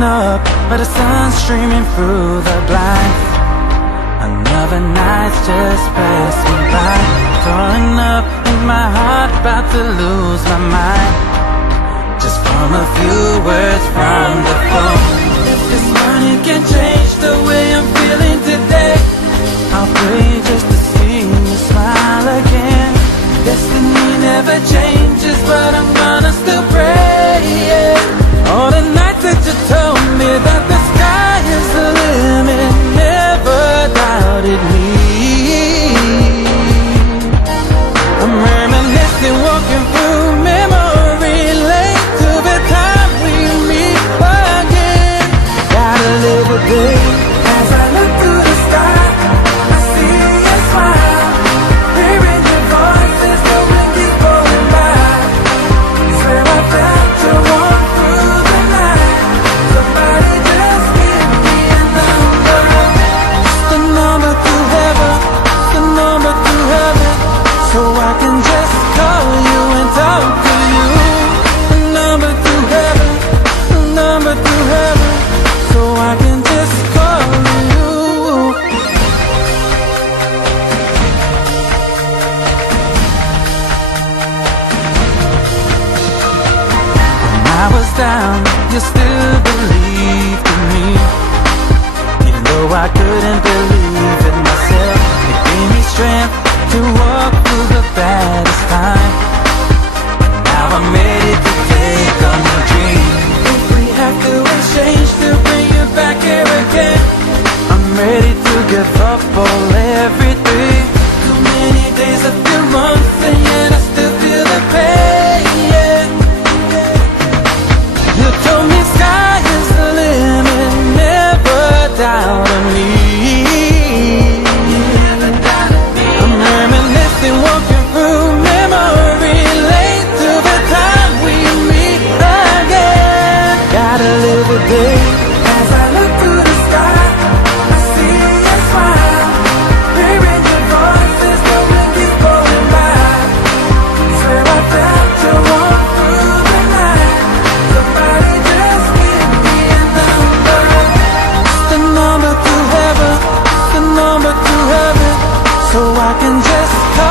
looking up, but the sun's streaming through the blinds. Another night's just passed me by, throwing up in my heart, about to lose my mind, just from a few words from the phone. If this money can change the way I'm feeling today, I'll pray just to see you smile again. Destiny never changes, but I'm gonna still pray, yeah. All the nights that you told me that the sky is the limit, never doubted me. I'm reminiscing, walking through memory lane to the time we meet again. Gotta live a day. As I look through the sky, I see a smile, hearing your voices, the wind keeps blowing by. Swear I felt you warm through the night. Somebody just give me a number, just a number to heaven, just a number to heaven, so I can just call you and talk to you. A number to heaven, a number to heaven, so I can just call you. When I was down, you still believed in me, even though I couldn't believe it myself. It gave me strength to walk through the baddest time. Now I'm ready to take on the dream. If we have to exchange to bring you back here again, I'm ready to give up all everything. Too many days, a few months, and yet I still feel the pain, yeah. You told me sky is the limit, never doubted me. I'm reminiscing, walking through memory lane to the time we meet again. Gotta live a day. As I look through the sky, I see a smile, hearing your voices, the wind keeps blowing by. Swear I felt you warm through the night. Somebody just give me a number, just a number to heaven, just a number to heaven, so I can just call